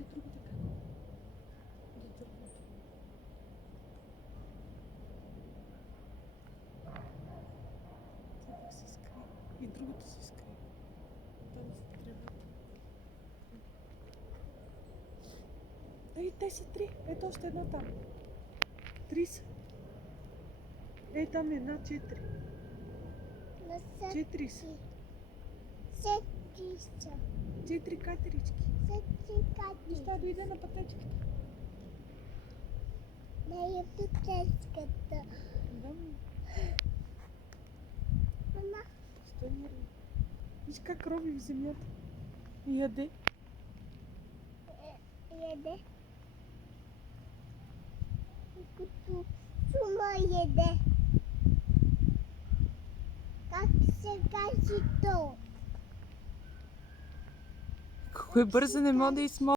Ето и другата така. До другото. Тя се скри. И другото се скри. Там в тревата. Ей, те са три. Ето още една там. Три са. Ей, там е една, четири. Четири са. Четири катерички. Вижте, дойде на пътечката. Не е пътечката. Да, Мама. стой нервно. Виж как рови в земята. И яде. Яде. Като чума яде. Как се каже то? Кой бързо не може да изсмога.